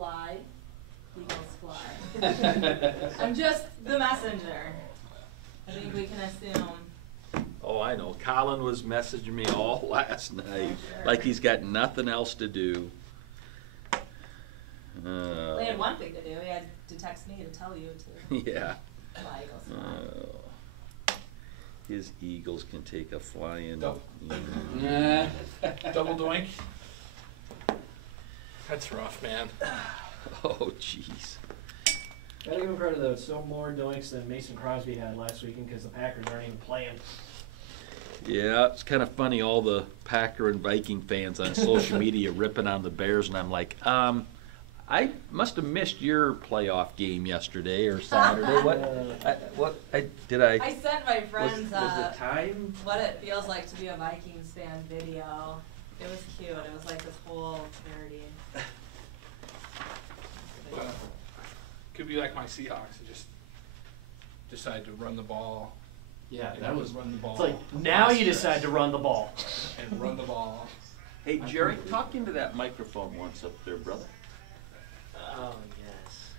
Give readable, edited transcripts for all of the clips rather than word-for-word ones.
fly. Eagles fly. I'm just the messenger. I think we can assume. Oh, I know. Colin was messaging me all last night, sure. like he's got nothing else to do. They had one thing to do. He had to text me to tell you to. Yeah. Fly, Eagles fly. His Eagles can take a flying. Double doink. That's rough, man. Oh, jeez. Gotta give him credit though, it's still more doinks than Mason Crosby had last weekend because the Packers aren't even playing. Yeah, it's kind of funny, all the Packer and Viking fans on social media ripping on the Bears, and I'm like, I must have missed your playoff game yesterday or Saturday. I sent my friends was the time? what it feels like to be a Vikings fan video. It was cute. It was like this whole charity. Could be like my Seahawks and just decide to run the ball. Yeah, And that was run the ball. It's like now you decide to run the ball. And run the ball. Hey, Jerry, talk into that microphone once up there, brother. Oh yes.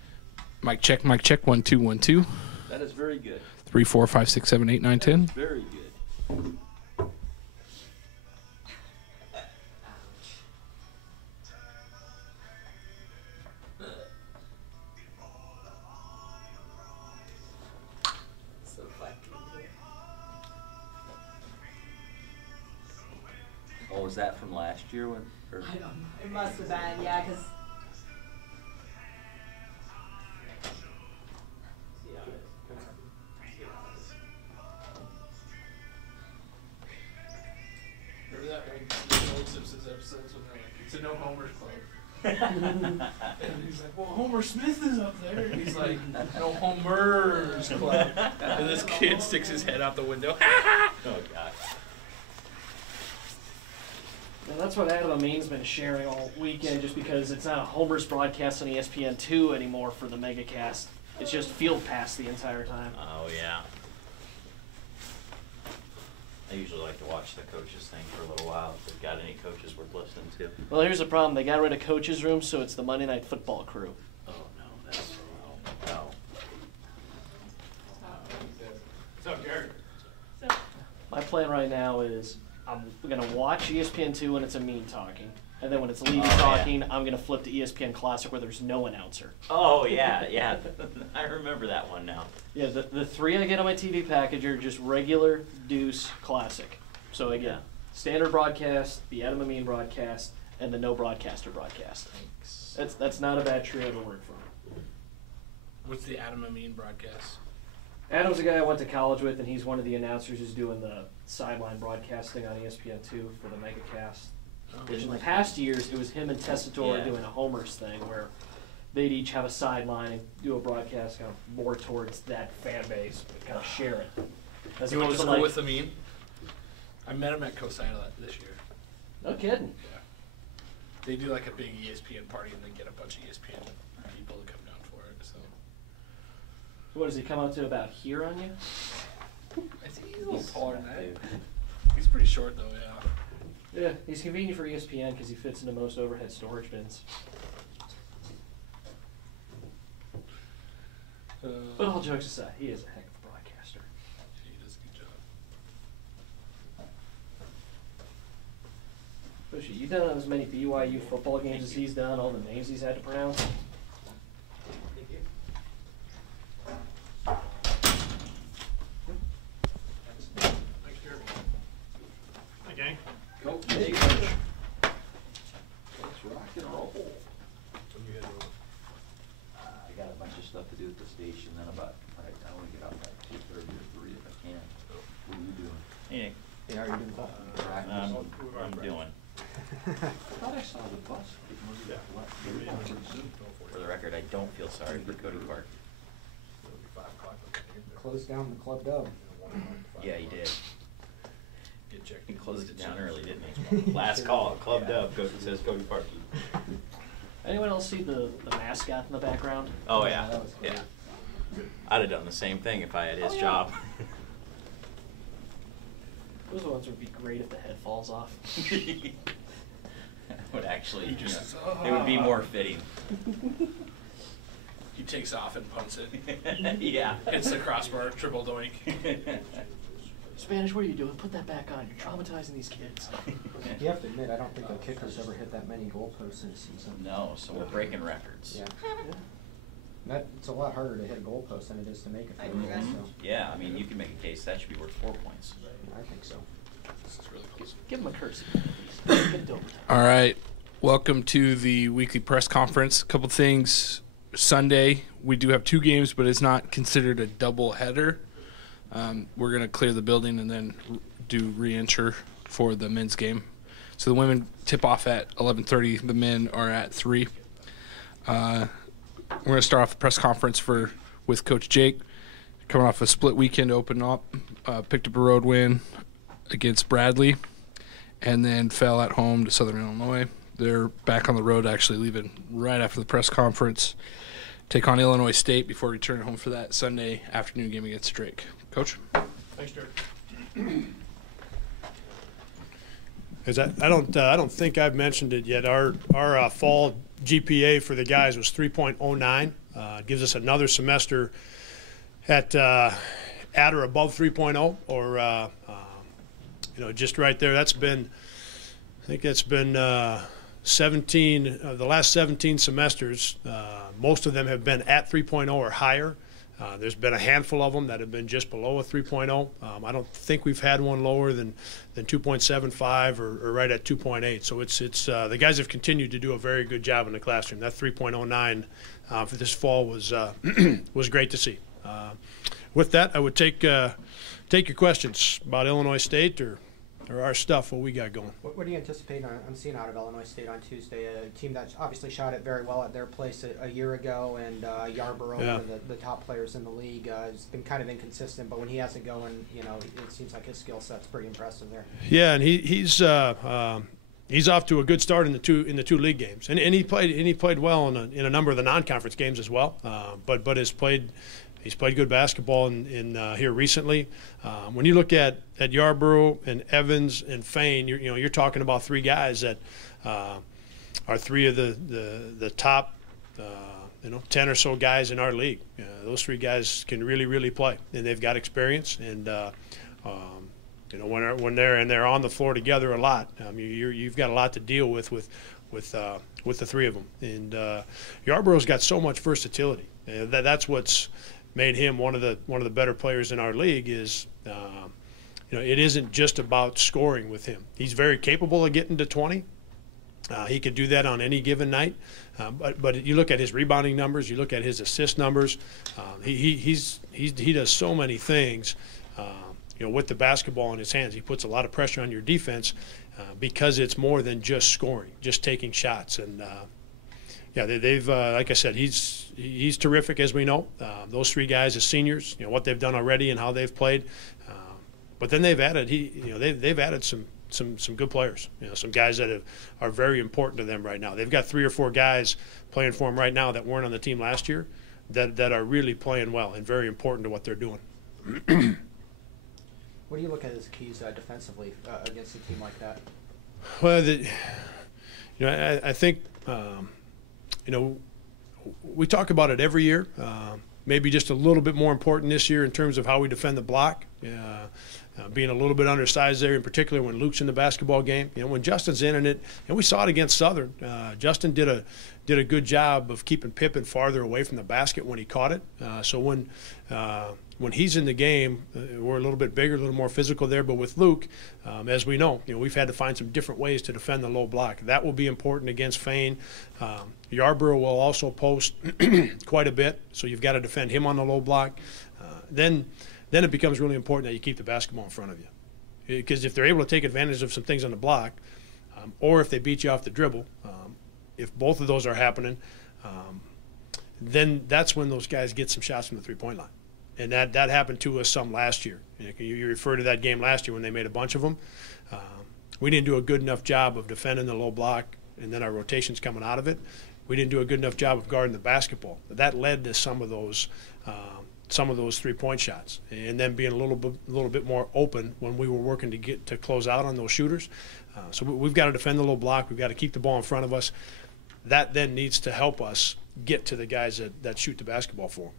Mic check, 1 2 1 2. That is very good. 3 4 5 6 7 8 9 10. Very good. So fucking. Oh, was that from last year when? Or? I don't know. It must have been, yeah, because. Remember that the old Simpsons episodes when they're like, it's a no homers club. And he's like, well, Homer Smith is up there. And he's like, no homers club. And this kid sticks his head out the window. Oh, God. And that's what Adam Amin's been sharing all weekend, just because it's not a Homer's broadcast on ESPN2 anymore for the MegaCast. It's just Field Pass the entire time. Oh, yeah. I usually like to watch the coaches thing for a little while if they've got any coaches worth listening to. Well, here's the problem. They got rid of Coach's Room, so it's the Monday Night Football crew. Oh, no, that's no. What's up, Gary? My plan right now is I'm going to watch ESPN2 when it's Amin talking. And then when it's Levy talking, I'm going to flip to ESPN Classic where there's no announcer. Oh, yeah. I remember that one now. Yeah, the three I get on my TV package are just regular, Deuce, Classic. So again, standard broadcast, the Adam Amin broadcast, and the no broadcaster broadcast. That's not a bad trio to work for. What's the Adam Amin broadcast? Adam's a guy I went to college with, and he's one of the announcers who's doing the sideline broadcasting on ESPN2 for the MegaCast. Which in the past years, it was him and Tessitore doing a Homers thing where they'd each have a sideline and do a broadcast kind of more towards that fan base, but kind of share it. As You went to opposed to school like, with Amin? I met him at Cosida this year. no kidding. Yeah. They do like a big ESPN party and then get a bunch of ESPN people to come down for it. So What does he come out to about here on you? I think he's a little taller than that. He's pretty short though, yeah. Yeah, he's convenient for ESPN because he fits into most overhead storage bins. But all jokes aside, he is a heck of a broadcaster. He does a good job. Bushy, you done as many BYU football games as he's done, all the names he's had to pronounce? Thank you. Thanks, Jeremy. Hi, gang. Go. Hey, Coach. Let's rock and roll. I got a bunch of stuff to do at the station, then about, I want to get out by 2:30 or 3 if I can. What are you doing? Hey, Hey, how are you doing? I'm doing. I thought I saw the bus getting ready to left. Pretty soon. For the record, I don't feel sorry for Cody Park. Closed down the club dub. Yeah, he did. Get checked. He closed it down early, didn't he? Last call, Club Dub, says Cody Park. Anyone else see the mascot in the background? Oh, yeah. that was cool. Yeah. I'd have done the same thing if I had his job. Those ones would be great if the head falls off. would actually, He just it would be more fitting. He takes off and punts it. Yeah. Hits the crossbar, triple doink. Spanish, what are you doing? Put that back on. You're traumatizing these kids. You have to admit, I don't think a kicker's ever hit that many goalposts in a season. No, so we're breaking records. Yeah. It's a lot harder to hit a goalpost than it is to make a I field agree. goal, so Yeah, I mean, you can make a case that should be worth 4 points. I think so. This is really close. Give him a curse, please. Get it over. All right. Welcome to the weekly press conference. A couple things. Sunday, we do have 2 games, but it's not considered a double header. We're going to clear the building and then do re-enter for the men's game. So the women tip off at 11:30. The men are at 3. We're going to start off the press conference with Coach Jake. Coming off a split weekend to open up, picked up a road win against Bradley, and then fell at home to Southern Illinois. They're back on the road, actually leaving right after the press conference. Take on Illinois State before returning home for that Sunday afternoon game against Drake. Coach? Thanks, Derek. I don't think I've mentioned it yet. Our fall GPA for the guys was 3.09. It gives us another semester at or above 3.0, or just right there. I think that's been 17 of the last 17 semesters. Most of them have been at 3.0 or higher. There's been a handful of them that have been just below a 3.0. I don't think we've had one lower than 2.75 or right at 2.8. So it's the guys have continued to do a very good job in the classroom. That 3.09 for this fall was was great to see. With that, I would take your questions about Illinois State or our stuff, what we got going. What do you anticipate on seeing out of Illinois State on Tuesday? A team that obviously shot it very well at their place a year ago, and Yarborough, Yeah. one of the top players in the league, has been kind of inconsistent. But when he has it going, it seems like his skill set's pretty impressive there. Yeah, and he's off to a good start in the two league games, and he played well in a number of the non-conference games as well. But he's played good basketball in here recently. When you look at Yarborough and Evans and Fain, you're talking about 3 guys that are 3 of the top 10 or so guys in our league. Those 3 guys can really play, and they've got experience. And when they're on the floor together a lot, you've got a lot to deal with the 3 of them. And Yarborough's got so much versatility. That's what's made him one of the better players in our league. Is it isn't just about scoring with him. He's very capable of getting to 20. He could do that on any given night. But you look at his rebounding numbers, you look at his assist numbers. He does so many things. With the basketball in his hands, he puts a lot of pressure on your defense because it's more than just scoring, just taking shots. And they've like I said, he's terrific, as we know. Those 3 guys as seniors, what they've done already and how they've played. But then they've added they've added some good players. Some guys that are very important to them right now. They've got 3 or 4 guys playing for them right now that weren't on the team last year, that are really playing well and very important to what they're doing. What do you look at as keys defensively against a team like that? Well, I think we talk about it every year. Maybe just a little bit more important this year in terms of how we defend the block. Being a little bit undersized there, in particular when Luke's in the basketball game. When Justin's in it, and we saw it against Southern. Justin did a good job of keeping Pippen farther away from the basket when he caught it. So when he's in the game, we're a little bit bigger, a little more physical there. But with Luke, as we know, we've had to find some different ways to defend the low block. That will be important against Fain. Yarborough will also post quite a bit, so you've got to defend him on the low block. Then it becomes really important that you keep the basketball in front of you. Because if they're able to take advantage of some things on the block, or if they beat you off the dribble, if both of those are happening, then that's when those guys get some shots from the three-point line. And that happened to us some last year. You refer to that game last year when they made a bunch of them. We didn't do a good enough job of defending the low block, and then our rotations coming out of it. We didn't do a good enough job of guarding the basketball. That led to some of those some of those 3-point shots, and then being a little bit more open when we were working to close out on those shooters. So we've got to defend the little block. We've got to keep the ball in front of us. That then needs to help us get to the guys that shoot the basketball for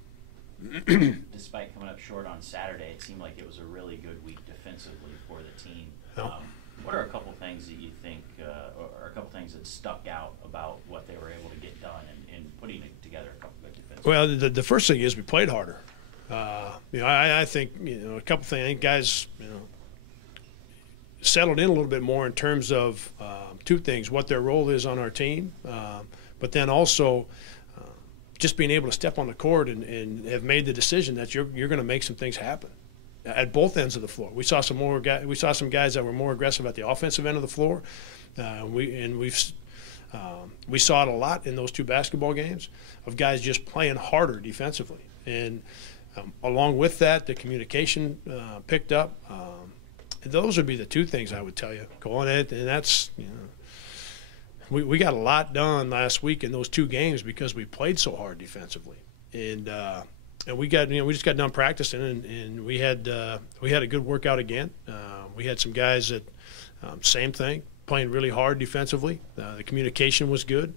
them. Despite coming up short on Saturday, it seemed like it was a really good week defensively for the team. Oh. What are a couple things that you think, or a couple things that stuck out about what they were able to get done in putting together a couple good defensive? Well, the first thing is we played harder. I think a couple things. I think guys settled in a little bit more in terms of two things: what their role is on our team, but then also just being able to step on the court and have made the decision that you're going to make some things happen at both ends of the floor. We saw some guys that were more aggressive at the offensive end of the floor. We saw it a lot in those 2 basketball games of guys just playing harder defensively. And along with that, the communication picked up. Those would be the 2 things I would tell you. Going at it, and that's we got a lot done last week in those 2 games because we played so hard defensively. And we just got done practicing, and we had a good workout again. We had some guys that same thing, playing really hard defensively. The communication was good,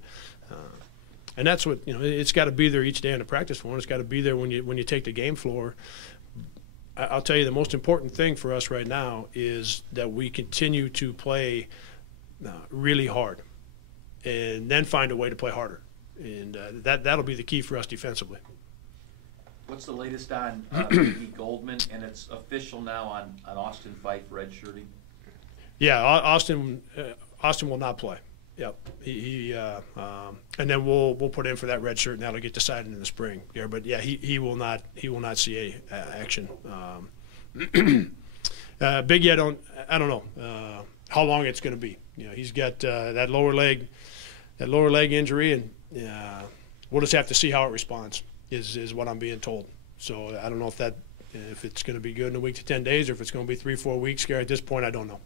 and that's what it's got to be there each day in the practice floor. It's got to be there when you take the game floor. I'll tell you the most important thing for us right now is that we continue to play really hard, and then find a way to play harder, and that'll be the key for us defensively. What's the latest on B. Goldman, and it's official now on Austin Fife redshirting? Yeah, Austin will not play. Yep, and then we'll put in for that red shirt, and that'll get decided in the spring. Yeah, but yeah, he will not see action. Big Ed, I don't know how long it's going to be. He's got that lower leg injury, and we'll just have to see how it responds. Is what I'm being told. So I don't know if it's going to be good in a week to 10 days, or if it's going to be 3-4 weeks. At this point, I don't know.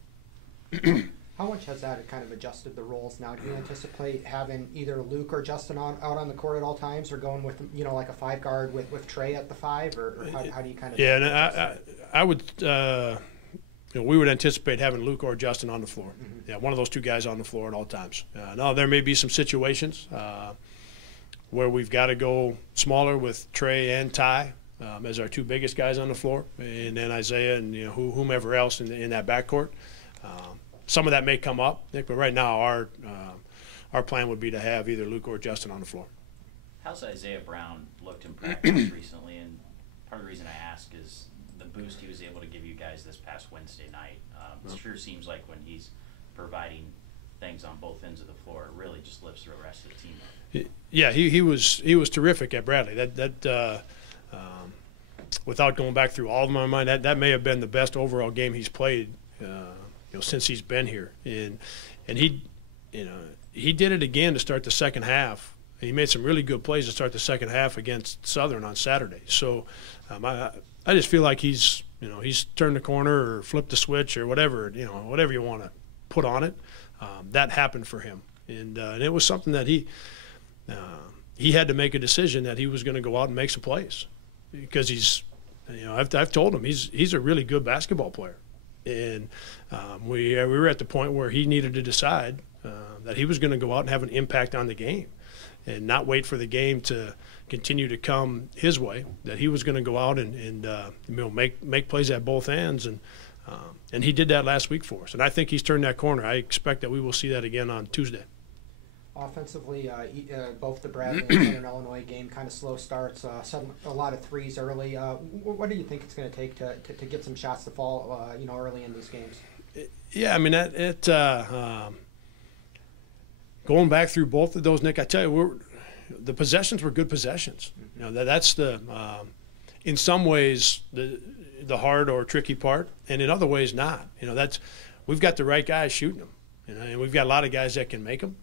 How much has that kind of adjusted the roles now? Do you anticipate having either Luke or Justin out on the court at all times, or going with like a 5 guard with Trey at the 5, or how do you kind of? Yeah, and I would. We would anticipate having Luke or Justin on the floor. Mm-hmm. Yeah, one of those 2 guys on the floor at all times. Now there may be some situations where we've got to go smaller with Trey and Ty as our 2 biggest guys on the floor, and then Isaiah and whomever else in that backcourt. Some of that may come up, Nick, but right now our plan would be to have either Luke or Justin on the floor. How's Isaiah Brown looked in practice recently? And part of the reason I ask is the boost he was able to give you guys this past Wednesday night. It sure seems like when he's providing things on both ends of the floor, it really just lifts the rest of the team up. Yeah, he was terrific at Bradley. Without going back through all of my mind, that may have been the best overall game he's played since he's been here. And he did it again to start the second half. He made some really good plays to start the second half against Southern on Saturday. So I just feel like he's turned the corner or flipped the switch or whatever you want to put on it. That happened for him, and it was something that he had to make a decision that he was going to go out and make some plays, because he's, I've told him he's a really good basketball player, and we were at the point where he needed to decide that he was going to go out and have an impact on the game, and not wait for the game to continue to come his way. That he was going to go out and make plays at both ends, and he did that last week for us. And I think he's turned that corner. I expect that we will see that again on Tuesday. Offensively, both the Bradley and Southern Illinois game kind of slow starts, a lot of threes early. What do you think it's going to take to get some shots to fall, early in these games? Yeah, I mean, going back through both of those, Nick, I tell you, the possessions were good possessions. That's in some ways the hard or tricky part, and in other ways not. We've got the right guys shooting them, and we've got a lot of guys that can make them.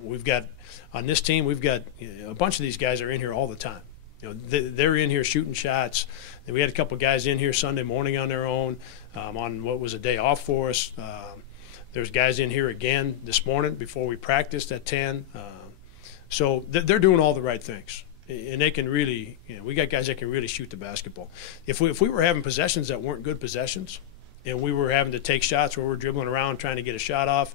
We've got on this team, we've got a bunch of these guys are in here all the time. They're in here shooting shots. And we had a couple guys in here Sunday morning on their own, on what was a day off for us. There's guys in here again this morning before we practiced at 10. So they're doing all the right things. and they can really, we got guys that can really shoot the basketball. If we were having possessions that weren't good possessions, and we were having to take shots where we're dribbling around trying to get a shot off,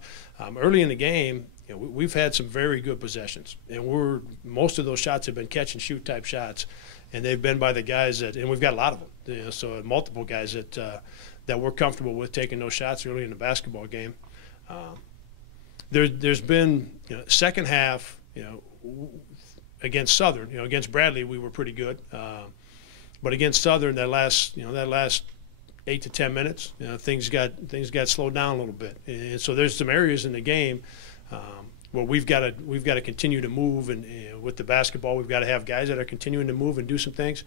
early in the game, we've had some very good possessions, and most of those shots have been catch and shoot type shots, and they've been by the guys and we've got a lot of them, so multiple guys that we're comfortable with taking those shots early in the basketball game. There's been second half, against Southern, against Bradley we were pretty good, but against Southern that last 8 to 10 minutes, things got slowed down a little bit, and so there's some areas in the game where we've got to continue to move, and with the basketball we've got to have guys that are continuing to move and do some things.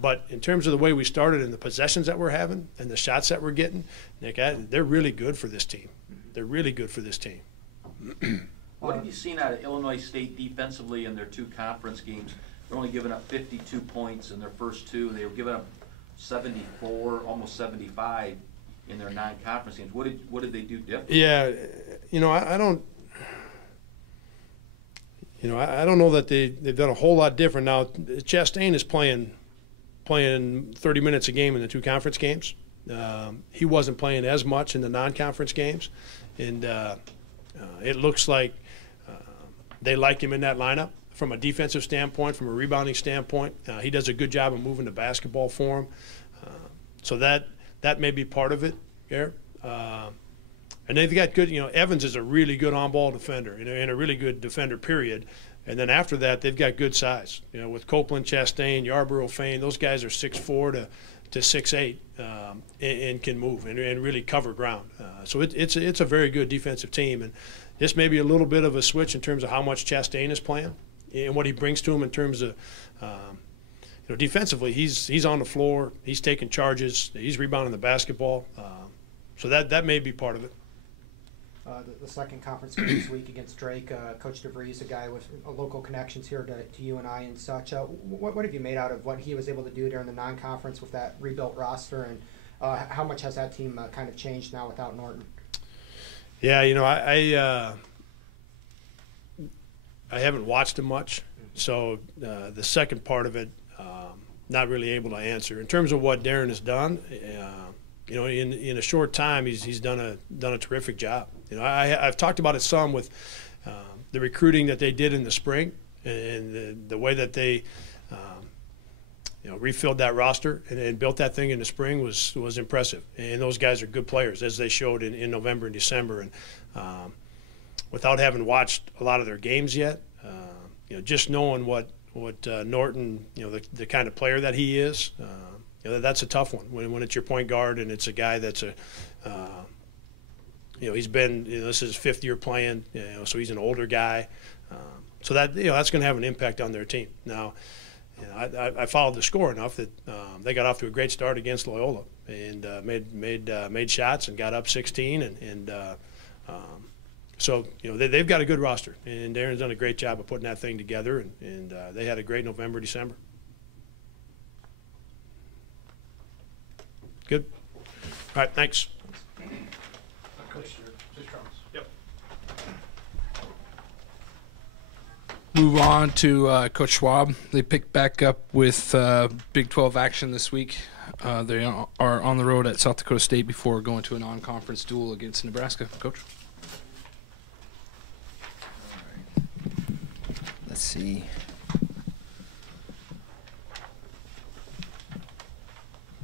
But in terms of the way we started and the possessions that we're having and the shots that we're getting, Nick, they're really good for this team. They're really good for this team. What have you seen out of Illinois State defensively in their 2 conference games? They're only giving up 52 points in their first 2, and they were giving up 74, almost 75 in their non-conference games. What did they do different? Yeah, I don't. I don't know that they've done a whole lot different. Now, Chastain is playing 30 minutes a game in the 2 conference games. He wasn't playing as much in the non-conference games, and it looks like they like him in that lineup from a defensive standpoint, from a rebounding standpoint. He does a good job of moving the basketball for him, so that may be part of it there. And they've got good, Evans is a really good on-ball defender and a really good defender, period. And then after that, they've got good size. With Copeland, Chastain, Yarborough, Fain, those guys are 6'4" to 6'8", and can move and really cover ground. So it's a very good defensive team. And this may be a little bit of a switch in terms of how much Chastain is playing and what he brings to him in terms of, defensively, he's on the floor, he's taking charges, he's rebounding the basketball. So that may be part of it. The second conference game this week against Drake, Coach DeVries, a guy with local connections here to UNI and such. What have you made out of what he was able to do during the non-conference with that rebuilt roster, and how much has that team kind of changed now without Norton? Yeah, I haven't watched him much, so the second part of it, not really able to answer. In terms of what Darren has done, in a short time, he's done a terrific job. I've talked about it some with the recruiting that they did in the spring and the way that they refilled that roster and built that thing in the spring was impressive. And those guys are good players, as they showed in November and December. And without having watched a lot of their games yet, just knowing what Norton, the kind of player that he is. That's a tough one when it's your point guard and it's a guy that's he's been, this is his 5th year playing, so he's an older guy. So that, that's going to have an impact on their team. Now, I followed the score enough that they got off to a great start against Loyola and made shots and got up 16 so they've got a good roster, and Darren's done a great job of putting that thing together, and they had a great November, December. Good. All right, thanks. Coach, just drums. Yep. Move on to Coach Schwab. They picked back up with Big 12 action this week. They are on the road at South Dakota State before going to a non-conference duel against Nebraska. Coach? Let's see.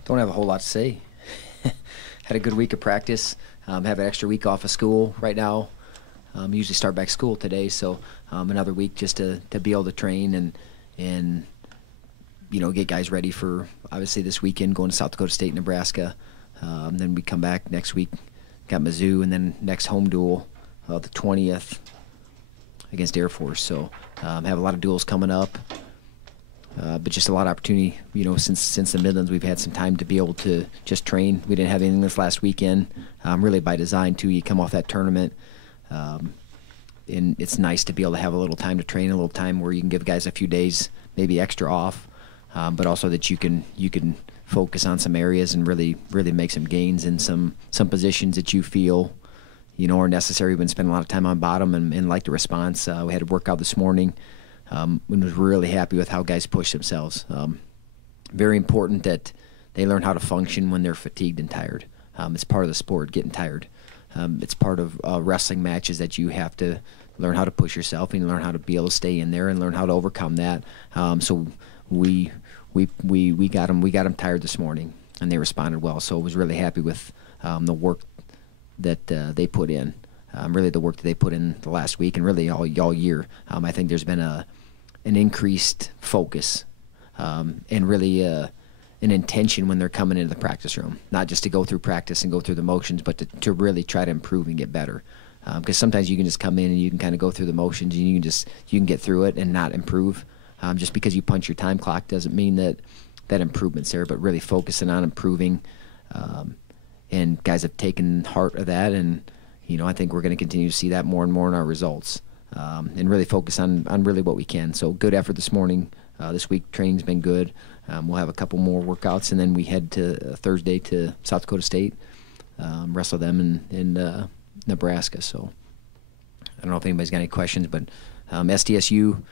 Don't have a whole lot to say. Had a good week of practice. Have an extra week off of school right now. Usually start back school today, so another week just to be able to train and get guys ready for obviously this weekend going to South Dakota State, Nebraska. Then we come back next week, got Mizzou, and then next home duel the 20th against Air Force. So have a lot of duels coming up. But just a lot of opportunity, since the Midlands, we've had some time to be able to just train. We didn't have anything this last weekend, really by design, too. You come off that tournament, and it's nice to be able to have a little time to train, a little time where you can give guys a few days, maybe extra off, but also that you can focus on some areas and really make some gains in some positions that you feel, are necessary. We've been spending a lot of time on bottom and like the response. We had a workout this morning. and was really happy with how guys pushed themselves. Very important that they learn how to function when they're fatigued and tired. It's part of the sport, getting tired. It's part of wrestling matches that you have to learn how to push yourself and learn how to be able to stay in there and learn how to overcome that. So we got them tired this morning, and they responded well. So I was really happy with the work that they put in. Really the work that they put in the last week and really all year. I think there's been an increased focus and really an intention when they're coming into the practice room, not just to go through practice and go through the motions, but to really try to improve and get better. Because sometimes you can just come in and you can kind of go through the motions and you can get through it and not improve. Just because you punch your time clock doesn't mean that improvement's there, but really focusing on improving. And guys have taken heart of that, and I think we're going to continue to see that more and more in our results, and really focus on really what we can. So good effort this morning. This week training's been good. We'll have a couple more workouts, and then we head to Thursday to South Dakota State, wrestle them in Nebraska. So I don't know if anybody's got any questions, but SDSU,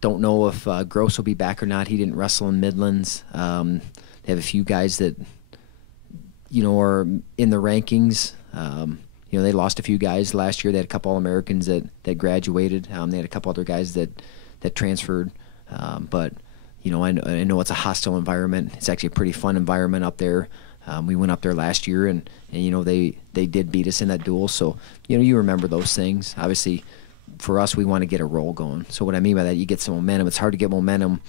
don't know if Gross will be back or not. He didn't wrestle in Midlands. They have a few guys that are in the rankings. They lost a few guys last year. They had a couple All-Americans that graduated. They had a couple other guys that transferred. But I know it's a hostile environment. It's actually a pretty fun environment up there. We went up there last year, and they did beat us in that duel. So you remember those things. Obviously, for us, we want to get a roll going. So what I mean by that, you get some momentum. It's hard to get momentum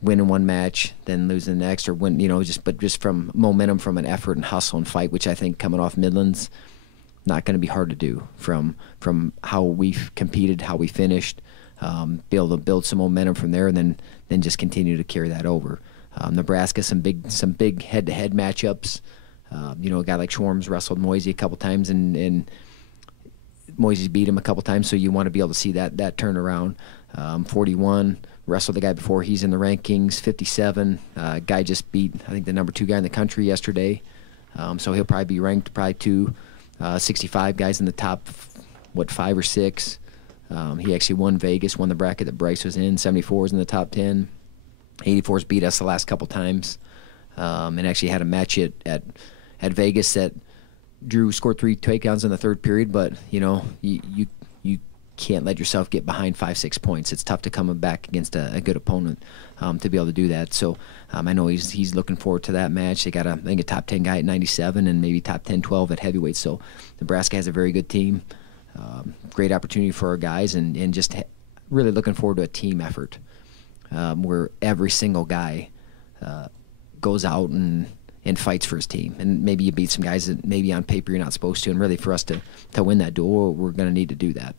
winning one match, then losing the next, or win. Just from momentum, from an effort and hustle and fight, which I think coming off Midlands, not going to be hard to do. From how we've competed, how we finished. Be able to build some momentum from there, and then just continue to carry that over. Nebraska, some big head-to-head matchups. A guy like Schwarms wrestled Moisey a couple times, and Moisey beat him a couple times. So you want to be able to see that turnaround. 41 wrestled the guy before. He's in the rankings. 57 guy just beat I think the number 2 guy in the country yesterday. So he'll probably be ranked 2. 65 guys in the top 5 or 6. He actually won Vegas, won the bracket that Bryce was in. 74 is in the top 10. 84's beat us the last couple times, and actually had a match at Vegas that Drew scored 3 takedowns in the third period. But you can't let yourself get behind 5-6 points. It's tough to come back against a good opponent to be able to do that. So I know he's looking forward to that match. They got I think a top 10 guy at 97 and maybe top 10, 12 at heavyweight. So Nebraska has a very good team. Great opportunity for our guys, and just really looking forward to a team effort where every single guy goes out and fights for his team. And maybe you beat some guys that maybe on paper you're not supposed to, and really for us to win that duel, we're going to need to do that.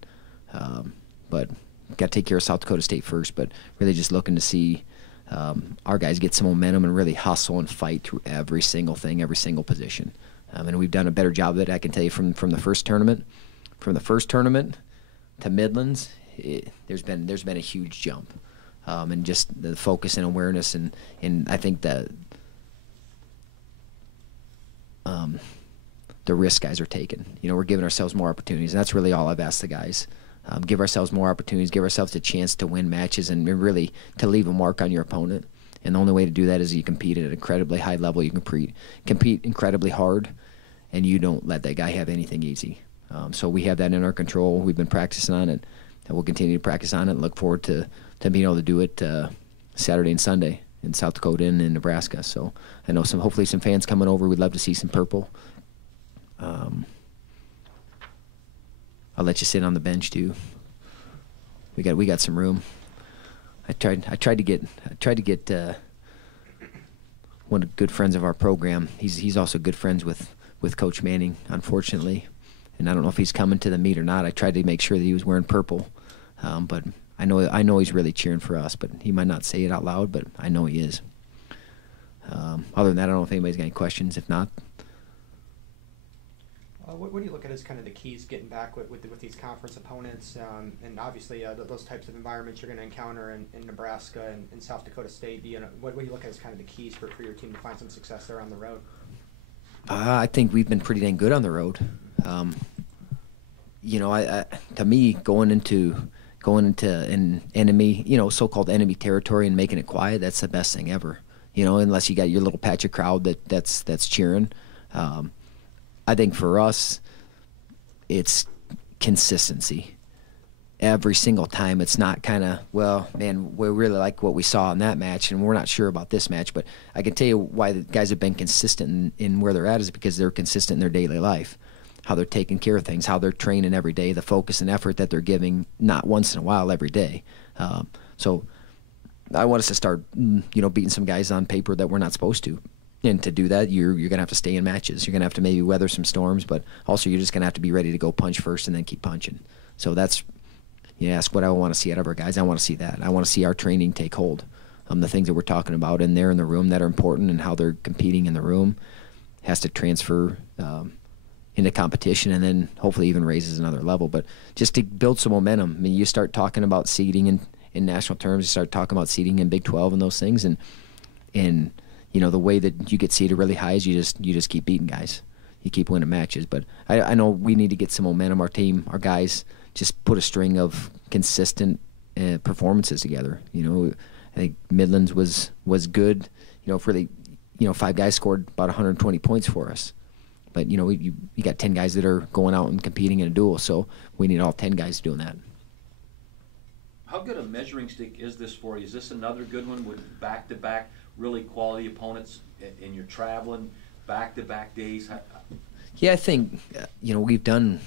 But got to take care of South Dakota State first, but really just looking to see our guys get some momentum and really hustle and fight through every single thing, every single position. And we've done a better job of it, I can tell you, from the first tournament. From the first tournament to Midlands, there's been a huge jump, and just the focus and awareness, and I think that the risk guys are taking. We're giving ourselves more opportunities, and that's really all I've asked the guys. Give ourselves more opportunities, give ourselves a chance to win matches, and really to leave a mark on your opponent. And the only way to do that is you compete at an incredibly high level. You compete incredibly hard, and you don't let that guy have anything easy. So we have that in our control. We've been practicing on it, and we'll continue to practice on it and look forward to being able to do it Saturday and Sunday in South Dakota and in Nebraska. So I know hopefully some fans coming over. We'd love to see some purple. I'll let you sit on the bench too. We got some room. I tried to get one of the good friends of our program. He's also good friends with Coach Manning, unfortunately. And I don't know if he's coming to the meet or not. I tried to make sure that he was wearing purple, but I know he's really cheering for us. But he might not say it out loud, but I know he is. Other than that, I don't know if anybody's got any questions. If not, what do you look at as kind of the keys getting back with these conference opponents, and obviously those types of environments you're going to encounter in Nebraska and South Dakota State? What do you look at as kind of the keys for your team to find some success there on the road? I think we've been pretty dang good on the road. To me, going into going into an enemy, so-called enemy territory and making it quiet, that's the best thing ever. Unless you got your little patch of crowd that's cheering. I think for us, it's consistency. Every single time, it's not kind of, well, man, we really like what we saw in that match, and we're not sure about this match. But I can tell you why the guys have been consistent in where they're at is because they're consistent in their daily life, how they're taking care of things, how they're training every day, the focus and effort that they're giving, not once in a while, every day. So I want us to start, beating some guys on paper that we're not supposed to. And to do that, you're going to have to stay in matches. You're going to have to maybe weather some storms, but also you're just going to have to be ready to go punch first and then keep punching. So that's, you ask what I want to see out of our guys. I want to see that. I want to see our training take hold. The things that we're talking about in there in the room that are important and how they're competing in the room has to transfer into competition and then hopefully even raises another level. But just to build some momentum, I mean, you start talking about seeding in national terms, you start talking about seeding in Big 12 and those things, and the way that you get seeded really high is you just keep beating guys. You keep winning matches. But I know we need to get some momentum. Our team, our guys, just put a string of consistent performances together. I think Midlands was good. Really, 5 guys scored about 120 points for us. But you got 10 guys that are going out and competing in a duel, so we need all 10 guys doing that. How good a measuring stick is this for you? Is this another good one with back-to-back really quality opponents, and you're traveling back-to-back days? Yeah, I think we've done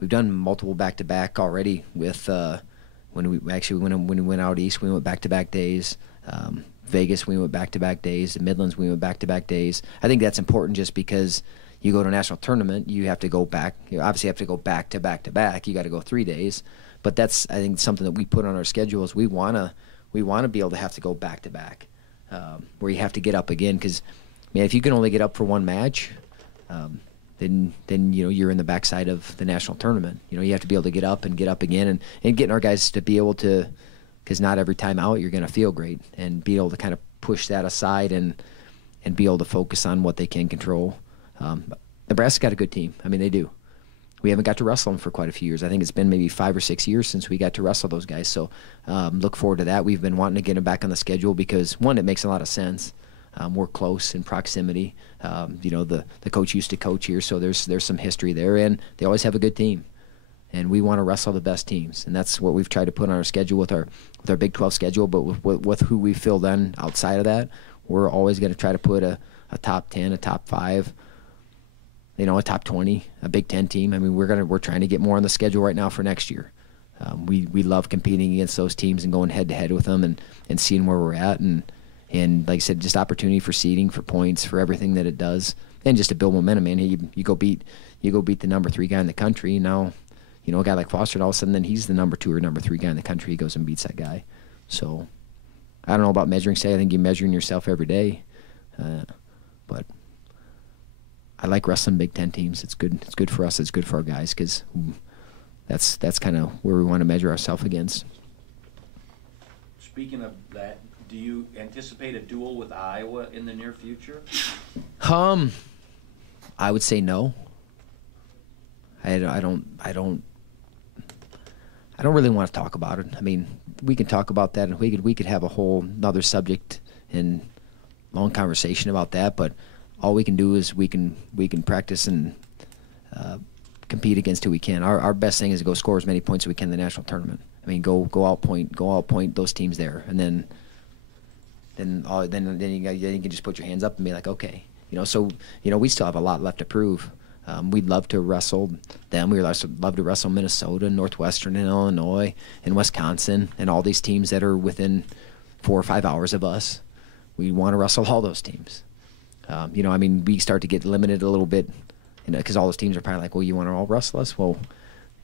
multiple back-to-back already. With when we went out east, we went back-to-back days. Vegas, we went back-to-back days. The Midlands, we went back-to-back days. I think that's important just because you go to a national tournament, you have to go back. You obviously have to go back to back to back. You got to go 3 days. But that's, I think, something that we put on our schedule is we wanna be able to have to go back to back, where you have to get up again. Because, man, if you can only get up for one match, then you're in the backside of the national tournament. You have to be able to get up again, and getting our guys to be able to, because not every time out you're going to feel great, and be able to kind of push that aside and be able to focus on what they can control. Nebraska's got a good team. I mean, they do. We haven't got to wrestle them for quite a few years. I think it's been maybe 5 or 6 years since we got to wrestle those guys. So look forward to that. We've been wanting to get them back on the schedule because, one, it makes a lot of sense. We're close in proximity. The coach used to coach here, so there's some history there, and they always have a good team. And we want to wrestle the best teams, and that's what we've tried to put on our schedule with our Big 12 schedule. But with who we filled in outside of that, we're always going to try to put a top 10, a top 5. A top 20, a Big 10 team. I mean, we're trying to get more on the schedule right now for next year. We love competing against those teams and going head to head with them and seeing where we're at, and like I said, just opportunity for seeding, for points, for everything that it does, and just to build momentum. Man, you go beat the number 3 guy in the country. Now, a guy like Foster, and all of a sudden, then he's the number 2 or number 3 guy in the country. He goes and beats that guy. So I don't know about measuring. I think you're measuring yourself every day, but I like wrestling Big 10 teams. It's good. It's good for us. It's good for our guys because that's kind of where we want to measure ourselves against. Speaking of that, do you anticipate a duel with Iowa in the near future? I would say no. I don't really want to talk about it. I mean, we can talk about that, and we could have a whole another subject and long conversation about that, but all we can do is we can practice and compete against who we can. Our best thing is to go score as many points as we can in the national tournament. I mean, go outpoint those teams there, and then you can just put your hands up and be like, okay, So we still have a lot left to prove. We'd love to wrestle them. We'd love to wrestle Minnesota, Northwestern, and Illinois, and Wisconsin, and all these teams that are within 4 or 5 hours of us. We want to wrestle all those teams. We start to get limited a little bit, because all those teams are probably like, well, you want to all wrestle us? Well,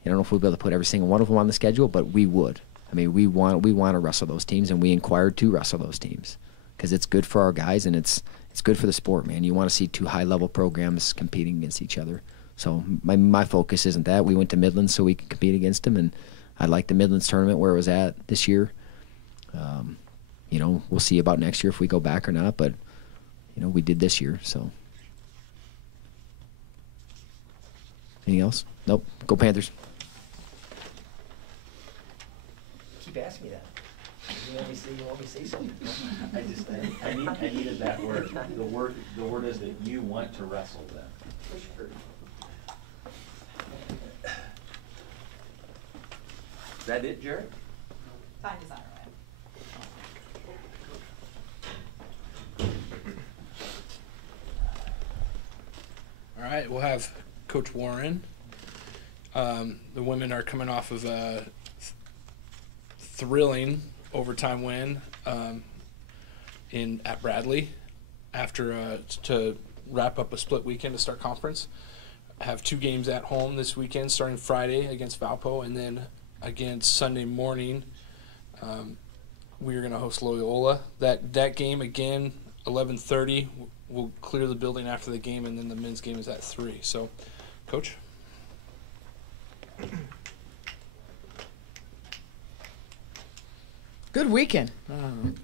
I don't know if we'll be able to put every single one of them on the schedule, but we would. I mean, we want to wrestle those teams, and we inquired to wrestle those teams because it's good for our guys, and it's good for the sport, man. You want to see 2 high-level programs competing against each other. So my focus isn't that. We went to Midlands so we could compete against them, and I like the Midlands tournament where it was at this year. We'll see about next year if we go back or not, but we did this year, so. Anything else? Nope. Go Panthers. keep asking me that. You want me to say something? I needed that word. The word is that you want to wrestle them. Sure. Is that it, Jerry? Time is on our way. All right, we'll have Coach Warren. The women are coming off of a thrilling overtime win at Bradley after to wrap up a split weekend to start conference. Have 2 games at home this weekend, starting Friday against Valpo, and then against Sunday morning we are going to host Loyola. That game again, 11:30. We'll clear the building after the game, and then the men's game is at 3. So, Coach? Good weekend.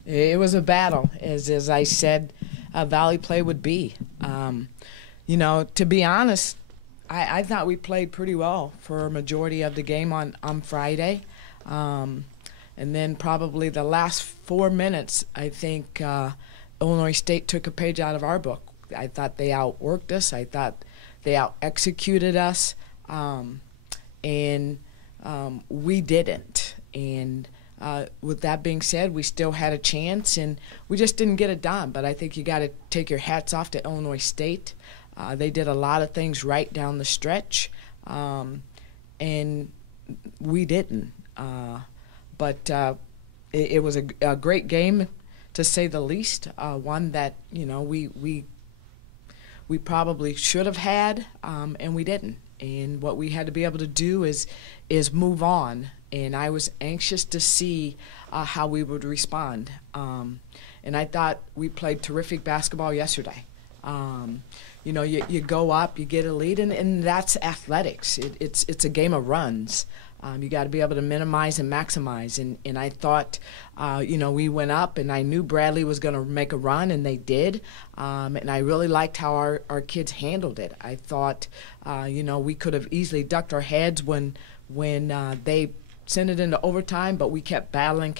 It was a battle, as I said, Valley play would be. To be honest, I thought we played pretty well for a majority of the game on Friday. And then probably the last 4 minutes, I think Illinois State took a page out of our book. I thought they outworked us. I thought they out-executed us. And we didn't. And with that being said, we still had a chance, and we just didn't get it done. But I think you got to take your hats off to Illinois State. They did a lot of things right down the stretch, and we didn't. But it was a great game, to say the least. One that we probably should have had, and we didn't. And what we had to be able to do is move on. And I was anxious to see how we would respond. And I thought we played terrific basketball yesterday. You go up, you get a lead, and that's athletics. It's a game of runs. You got to be able to minimize and maximize. And I thought, we went up, and I knew Bradley was going to make a run, and they did. And I really liked how our kids handled it. I thought, we could have easily ducked our heads when they sent it into overtime, but we kept battling,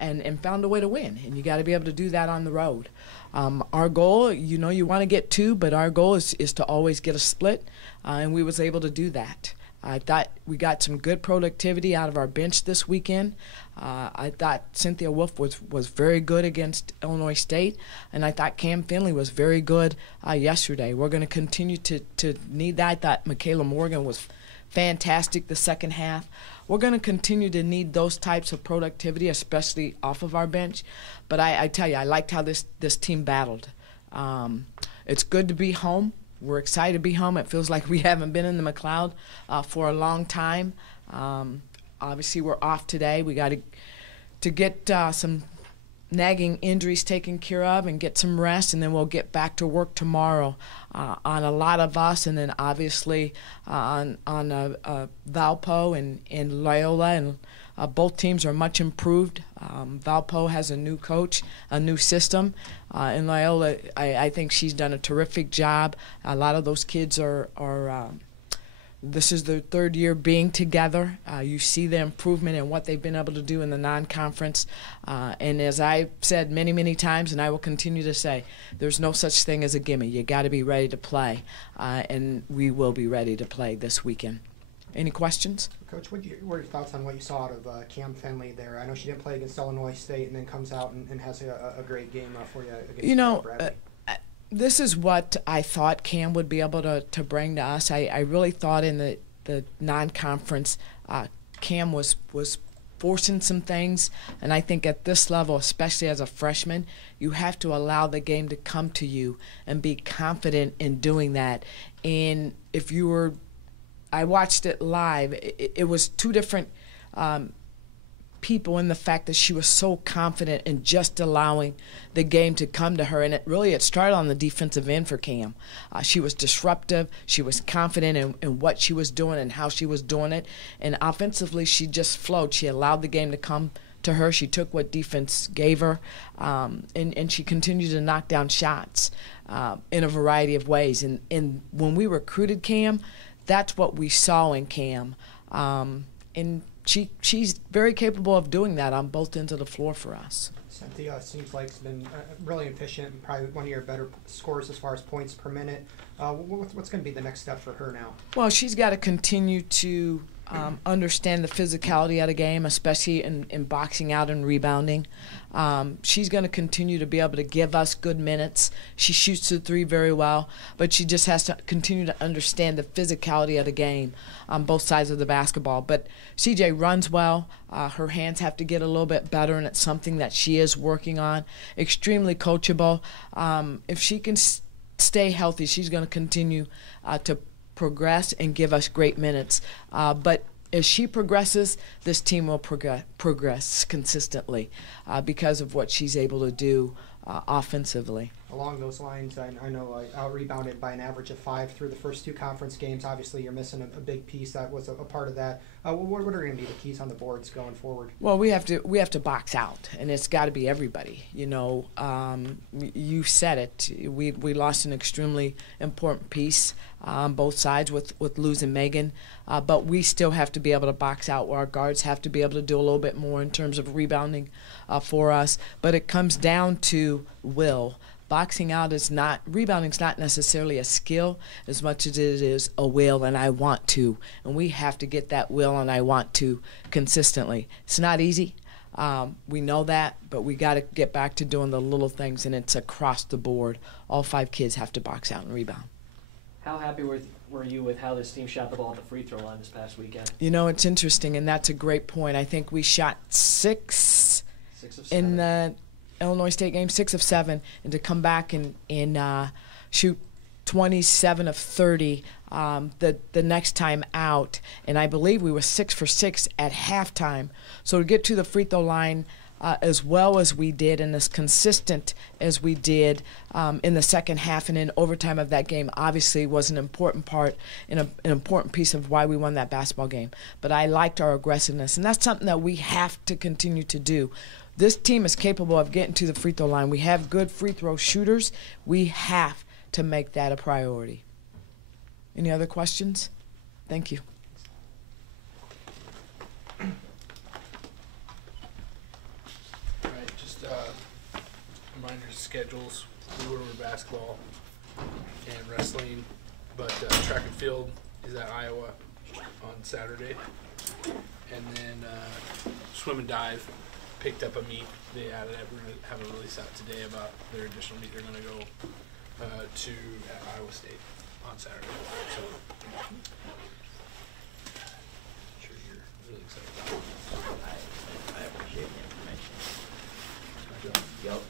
and found a way to win. And you got to be able to do that on the road. Our goal, you want to get 2, but our goal is to always get a split, and we was able to do that. I thought we got some good productivity out of our bench this weekend. I thought Cynthia Wolf was very good against Illinois State, and I thought Cam Finley was very good yesterday. We're going to continue to need that. I thought Michaela Morgan was fantastic the second half. We're going to continue to need those types of productivity, especially off of our bench. But I tell you, I liked how this team battled. It's good to be home. We're excited to be home. It feels like we haven't been in the McLeod for a long time. Obviously, we're off today. We got to get some nagging injuries taken care of and get some rest, and then we'll get back to work tomorrow on a lot of us, and then obviously on Valpo and Loyola, and both teams are much improved. Valpo has a new coach, a new system, and Loyola, I think she's done a terrific job. A lot of those kids are this is their 3rd year being together. You see the improvement in what they've been able to do in the non-conference. And as I've said many, many times, and I will continue to say, there's no such thing as a gimme. You got to be ready to play, and we will be ready to play this weekend. Any questions? Coach, what are your thoughts on what you saw out of Cam Finley there? I know she didn't play against Illinois State and then comes out and has a great game for you against Bradley. This is what I thought Cam would be able to bring to us. I really thought in the non-conference, Cam was forcing some things, and I think at this level, especially as a freshman, you have to allow the game to come to you and be confident in doing that. And if you were, I watched it live, it was 2 different people in the fact that she was so confident in just allowing the game to come to her. And it started on the defensive end for Cam. She was disruptive. She was confident in what she was doing and how she was doing it. And offensively, she just flowed. She allowed the game to come to her. She took what defense gave her, and she continued to knock down shots in a variety of ways. And when we recruited Cam, that's what we saw in Cam. And she's very capable of doing that on both ends of the floor for us. Cynthia seems like it's been really efficient and probably one of your better scores as far as points per minute. What's going to be the next step for her now? Well, she's got to continue to understand the physicality of the game, especially in boxing out and rebounding. She's going to continue to be able to give us good minutes. She shoots the three very well, but she just has to continue to understand the physicality of the game on both sides of the basketball. But CJ runs well. Her hands have to get a little bit better, and it's something that she is working on. Extremely coachable. If she can stay healthy, she's going to continue to progress and give us great minutes. But as she progresses, this team will progress consistently because of what she's able to do offensively. Along those lines, I know out-rebounded by an average of 5 through the first 2 conference games. Obviously, you're missing a big piece that was a part of that. What are going to be the keys on the boards going forward? Well, we have to box out, and it's got to be everybody. You know, you said it. We lost an extremely important piece on both sides with losing Megan, but we still have to be able to box out. Where our guards have to be able to do a little bit more in terms of rebounding for us. But it comes down to will. Boxing out is not, rebounding is not necessarily a skill as much as it is a will and I want to. And we have to get that will and I want to consistently. It's not easy. We know that, but we got to get back to doing the little things, and it's across the board. All 5 kids have to box out and rebound. How happy were you with how this team shot the ball at the free throw line this past weekend? You know, it's interesting, and that's a great point. I think we shot 6 in the Illinois State game, 6 of 7, and to come back and shoot 27 of 30 the next time out, and I believe we were 6 for 6 at halftime. So to get to the free throw line as well as we did and as consistent as we did in the second half and in overtime of that game obviously was an important part and an important piece of why we won that basketball game. But I liked our aggressiveness, and that's something that we have to continue to do. This team is capable of getting to the free throw line. We have good free throw shooters. We have to make that a priority. Any other questions? Thank you. All right, just reminders, schedules. We were basketball and wrestling, but track and field is at Iowa on Saturday, and then swim and dive picked up a meet. They added it. We're going to have a release out today about their additional meet they're going to go to at Iowa State on Saturday. So, I'm sure you're really excited about it. I appreciate the information. Yep.